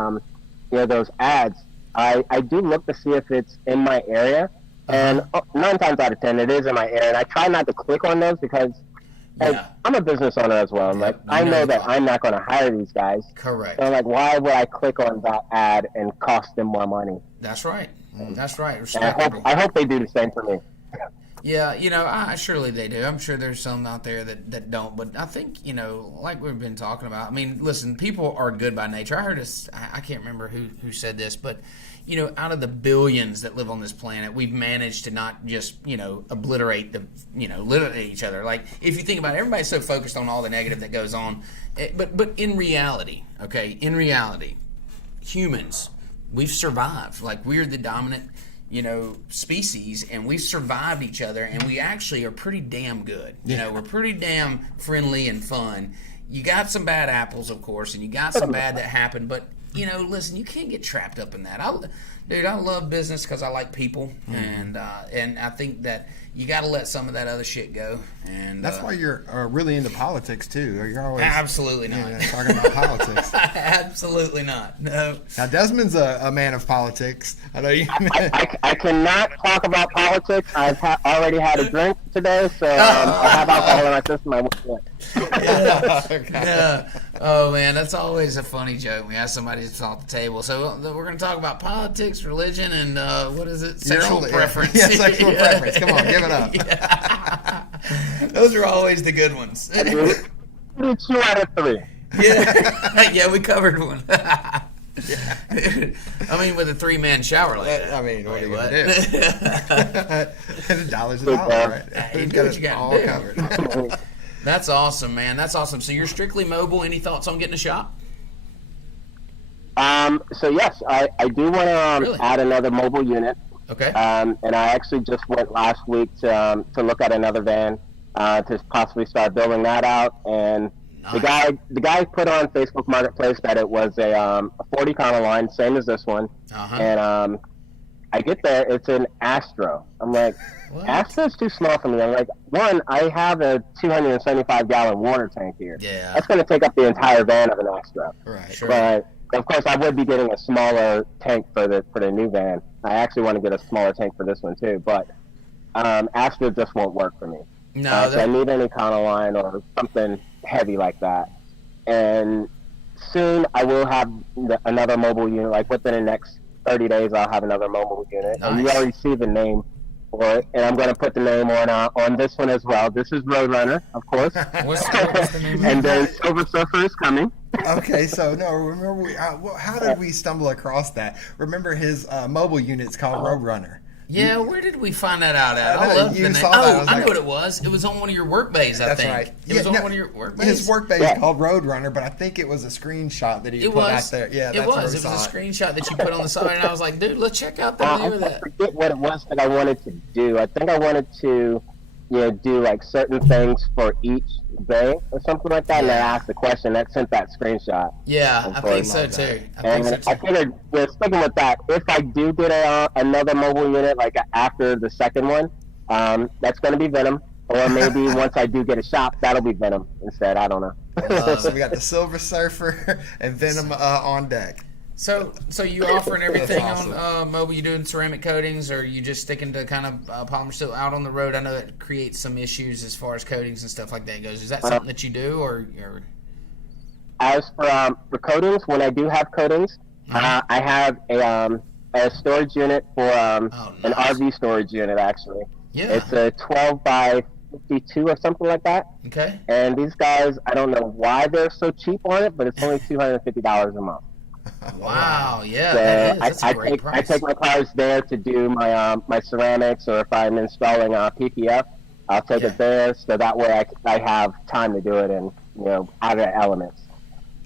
those ads, I do look to see if it's in my area, and 9 times out of 10 it is in my area. And I try not to click on those because I'm a business owner as well. I know that I'm not going to hire these guys. Correct. So why would I click on that ad and cost them more money? That's right. That's right. I hope they do the same for me. Yeah, surely they do. I'm sure there's some out there that don't. But I think, like we've been talking about, I mean, listen, people are good by nature. I heard I can't remember who said this, but, out of the billions that live on this planet, we've managed to not just, obliterate literally each other. Like, if you think about it, everybody's so focused on all the negative that goes on. But in reality, humans, we've survived. Like, we're the dominant species, and we've survived each other, and we actually are pretty damn good. We're pretty damn friendly and fun. You got some bad apples, of course, and you got some bad that happened, but listen, you can't get trapped up in that. I love business because I like people, and I think that you got to let some of that other shit go. And that's why you're really into politics too. You're always absolutely not talking about politics. Absolutely not. No. Now Desmond's a man of politics. I know you. I cannot talk about politics. I've already had a drink today, so I have alcohol in my system. I won't do it. Yeah. Oh man, that's always a funny joke. We have somebody that's off the table. So we're going to talk about politics, religion, and what is it? Sexual preference. Yeah, sexual preference. Come on, give it up. Yeah. Those are always the good ones. 2 out of 3. Yeah, yeah, we covered one. I mean, with a 3-man shower like that. I mean, what are you going to do? $1's a dollar, right? We've got it all covered. That's awesome, man. That's awesome. So you're strictly mobile. Any thoughts on getting a shop? So yes, I do want to Really? add another mobile unit. Okay. And I actually just went last week to look at another van to possibly start building that out. And Nice. the guy put on Facebook Marketplace that it was a 40 Econo line, same as this one. Uh-huh. And I get there, it's an Astro. I'm like, What? Astro's too small for me. I'm like, one, I have a 275-gallon water tank here. Yeah. That's going to take up the entire van of an Astro. Right. Sure. But of course, I would be getting a smaller tank for the new van. I actually want to get a smaller tank for this one too. But Astro just won't work for me. No, So I need an Econoline or something heavy like that. And soon I will have another mobile unit. Like within the next 30 days, I'll have another mobile unit. And you Nice. already see the name for it. And I'm going to put the name on this one as well. This is Roadrunner, of course. what's the name of it? And then Silver Surfer is coming. Okay, so no, remember how did we stumble across that? Remember his mobile unit's called Roadrunner. Yeah, where did we find that out at? I I love the name. I know like, what it was. It was on one of your work bays, I that's think. right. It was on one of your work bays. His work bay is called Roadrunner, but I think it was a screenshot that he put out there. Yeah, it was. It was a screenshot that you put on the side, and I was like, dude, let's check out the view of that. I forget what it was that I wanted to do. I think I wanted to, do like certain things for each bay or something like that. And I asked the question that sent that screenshot. Yeah, I think so too. I figured, sticking with that, if I do get another mobile unit like after the second one, that's going to be Venom. Or maybe once I do get a shop, that'll be Venom instead. I don't know. So we got the Silver Surfer and Venom on deck. So you offering everything awesome. on mobile? You doing ceramic coatings, or you just sticking to kind of polymer steel out on the road? I know that creates some issues as far as coatings and stuff like that goes. Is that something that you do, or? As for coatings, when I do have coatings, I have a storage unit for an RV storage unit actually. Yeah. It's a 12 by 52 or something like that. Okay. And these guys, I don't know why they're so cheap on it, but it's only $250 a month. Wow, yeah, So that's a great price. I take my cars there to do my ceramics, or if I'm installing PPF, I'll take it there, so that way I have time to do it and other elements.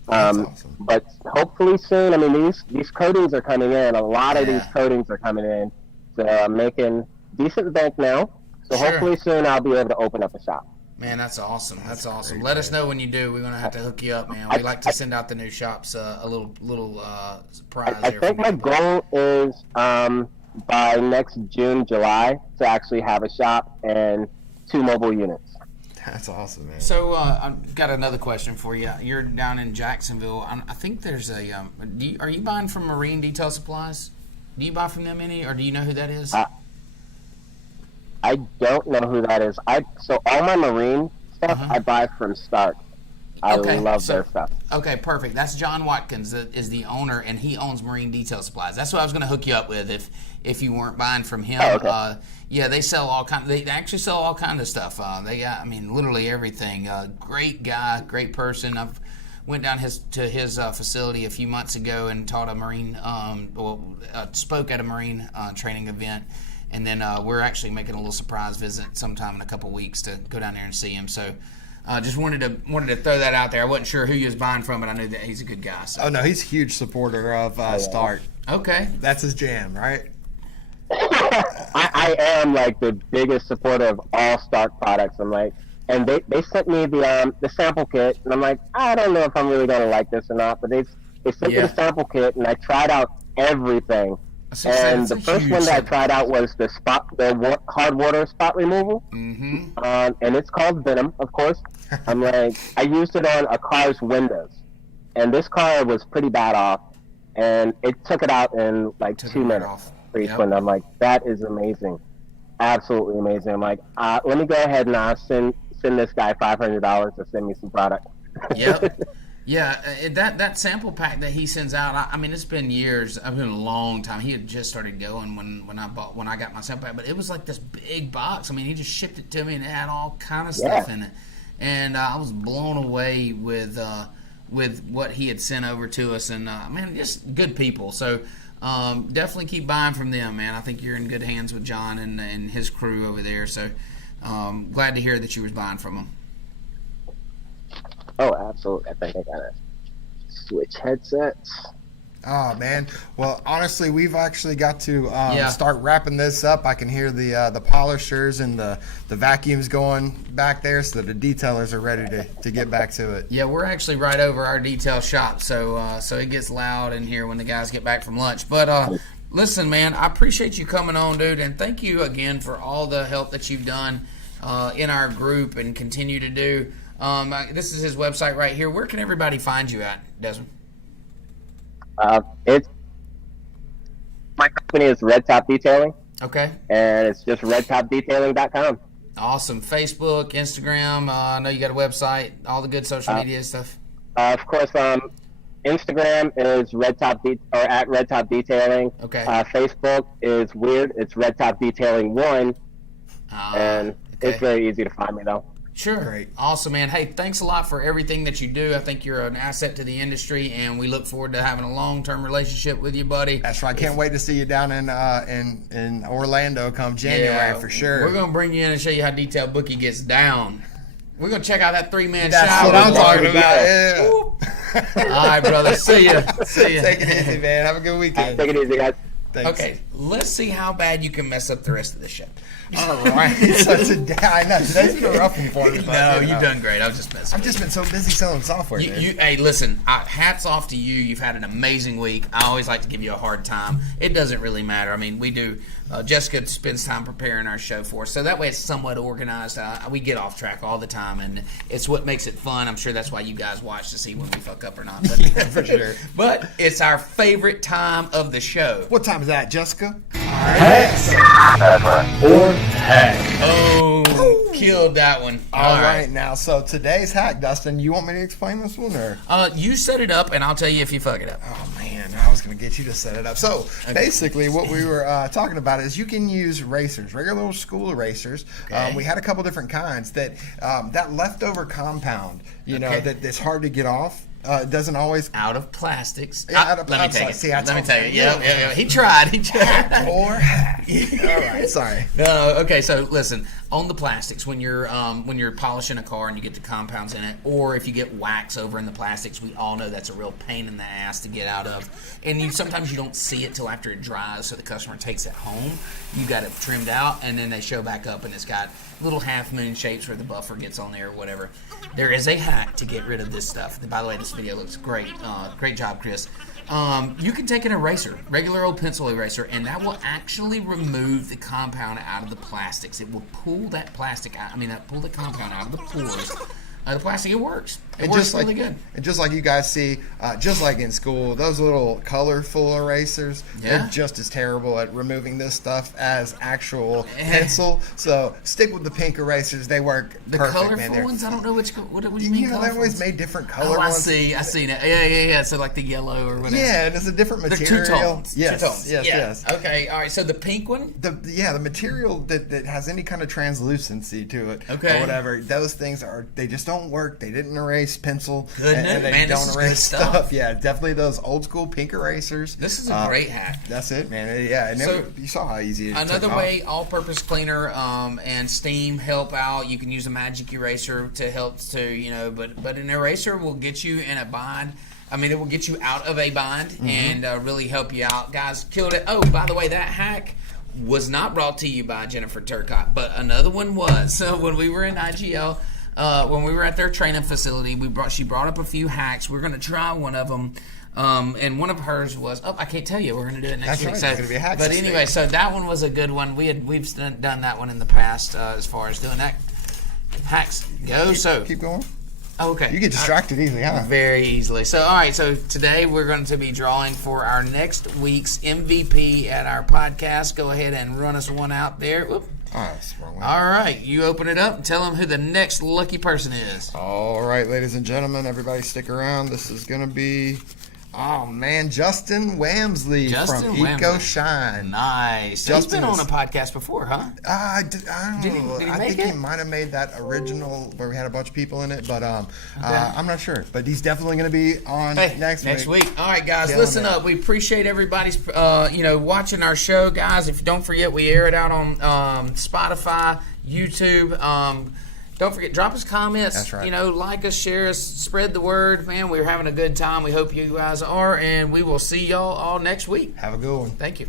Awesome. But hopefully soon. I mean, these coatings are coming in. A lot of these coatings are coming in, so I'm making decent bank now. So hopefully soon I'll be able to open up a shop. Man, that's awesome. That's awesome. Let us know when you do. We're gonna have to hook you up, man. We like to send out the new shops a little surprise. I think my goal is by next June, July to actually have a shop and 2 mobile units. That's awesome, man. So I've got another question for you. You're down in Jacksonville. I think there's a. Are you buying from Marine Detail Supplies? Do you buy from them any, or do you know who that is? I don't know who that is. So all my marine stuff I buy from Stark. I love their stuff. Okay, perfect. That's John Watkins that is the owner, and he owns Marine Detail Supplies. That's what I was going to hook you up with if you weren't buying from him. Oh, okay. Yeah, they sell all kind. They actually sell all kind of stuff. They got, literally everything. Great guy, great person. I've went down to his facility a few months ago and taught a Marine. Spoke at a Marine training event. And then we're actually making a little surprise visit sometime in a couple weeks to go down there and see him. So just wanted to throw that out there. I wasn't sure who you was buying from, but I knew that he's a good guy. So. Oh, no, he's a huge supporter of Stark. Okay. That's his jam, right? I am like the biggest supporter of all Stark products. I'm like, and they sent me the sample kit, and I'm like, I don't know if I'm really going to like this or not, but they sent me the sample kit, and I tried out everything. And the first one that I tried out was the hard water spot removal, and it's called Venom, of course. I'm like, I used it on a car's windows, and this car was pretty bad off, and it took it out in like 2 minutes for each one. I'm like, that is amazing, absolutely amazing. I'm like, let me go ahead and send this guy $500 to send me some product. Yep. Yeah, that sample pack that he sends out, it's been years. I've been a long time. He had just started going when I got my sample pack, but it was like this big box. He just shipped it to me and it had all kind of stuff in it, and I was blown away with what he had sent over to us. And just good people. So definitely keep buying from them, man. I think you're in good hands with John and his crew over there. So glad to hear that you was buying from them. Oh, absolutely. I think I gotta switch headsets. Oh, man. Well, honestly, we've actually got to start wrapping this up. I can hear the polishers and the vacuums going back there, so the detailers are ready to get back to it. Yeah, we're actually right over our detail shop, so it gets loud in here when the guys get back from lunch. But listen, man, I appreciate you coming on, dude, and thank you again for all the help that you've done in our group and continue to do. This is his website right here. Where can everybody find you at, Desmond? It's my company is Red Top Detailing. Okay. And it's just redtopdetailing.com. Awesome. Facebook, Instagram. I know you got a website. All the good social media stuff. Of course, Instagram is at Red Top Detailing. Okay. Facebook is weird. It's Red Top Detailing 1, and it's very easy to find me though. Sure. Great. Awesome, man. Hey, thanks a lot for everything that you do. I think you're an asset to the industry, and we look forward to having a long-term relationship with you, buddy. That's right. Can't wait to see you down in Orlando come January for sure. We're gonna bring you in and show you how detailed Bookie gets down. We're gonna check out that 3-man That's shower. what I'm talking about. Yeah. All right, brother. See ya. See ya. Take it easy, man. Have a good weekend. Take it easy, guys. Thanks. Okay, let's see how bad you can mess up the rest of the show. All right. So today, I know today's been a rough one for me. No, you've done great. I've just messed. I've just been so busy selling software. Man. Hey, listen. Hats off to you. You've had an amazing week. I always like to give you a hard time. It doesn't really matter. I mean, we do. Jessica spends time preparing our show for us, so that way it's somewhat organized. We get off track all the time, and it's what makes it fun. I'm sure that's why you guys watch to see when we fuck up or not. But, Yeah, for sure. But it's our favorite time of the show. What time is that, Jessica? Hex or hack. Oh, killed that one. All right, now, so today's hack, Dustin, you want me to explain this one, or? You set it up, and I'll tell you if you fuck it up. Oh, man, I was going to get you to set it up. So, basically, what we were talking about is you can use erasers, regular old school erasers. Okay. We had a couple different kinds that leftover compound, that's hard to get off. Doesn't always Out of plastics. Yeah, Let me take it. See, I Let me told take you. it. Yeah. He tried. or hack. All right, sorry. No, okay. So listen, on the plastics, when you're polishing a car and you get the compounds in it, or if you get wax over in the plastics, we all know that's a real pain in the ass to get out of. And sometimes you don't see it till after it dries, so the customer takes it home. You got it trimmed out, and then they show back up, and it's got little half moon shapes where the buffer gets on there or whatever. There is a hack to get rid of this stuff. By the way, this video looks great. Great job, Chris. You can take an eraser, regular old pencil eraser, and that will actually remove the compound out of the plastics. It will pull that plastic out. Pull the compound out of the pores. The plastic, it works. It works really good. And just like you guys see, just like in school, those little colorful erasers, they're just as terrible at removing this stuff as actual pencil. So stick with the pink erasers. They work the perfect. Colorful ones? I don't know what do you mean. They always made different color ones. ones. I see it. Yeah. So like the yellow or whatever. Yeah, and it's a different material. They're two-tones. Yes, two-tones. yes. Okay, all right. So the pink one? The material that has any kind of translucency to it, or whatever, those things they just don't work. They didn't erase pencil, and they don't erase stuff. Yeah, definitely those old school pink erasers. This is a great hack. That's it, man. Yeah, and so, you saw how easy it is. Another way, all-purpose cleaner and steam help out. You can use a magic eraser to help too, but an eraser will get you in a bind. It will get you out of a bind and really help you out. Guys, killed it. Oh, by the way, that hack was not brought to you by Jennifer Turcott, but another one was. So when we were in IGL, when we were at their training facility, she brought up a few hacks. We're going to try one of them. And one of hers was, I can't tell you. We're going to do it next week. That's right. It's going to be a hack. But anyway, so that one was a good one. We've done that one in the past as far as doing that. Hacks go. Keep going. Okay. You get distracted easily, huh? Very easily. So, all right. So today we're going to be drawing for our next week's MVP at our podcast. Go ahead and run us one out there. Whoop. All right, you open it up and tell them who the next lucky person is. All right, ladies and gentlemen, everybody stick around. This is going to be, Justin Wamsley from Eco Shine. Nice. He's been on a podcast before, huh? I don't know. Did he I make think it? he might have made that original where we had a bunch of people in it, but I'm not sure. But he's definitely going to be on next week. All right, guys, listen up. We appreciate everybody's watching our show, guys. If you don't forget, we air it out on Spotify, YouTube. Don't forget, drop us comments. That's right. Like us, share us, spread the word. Man, we're having a good time. We hope you guys are, and we will see y'all all next week. Have a good one. Thank you.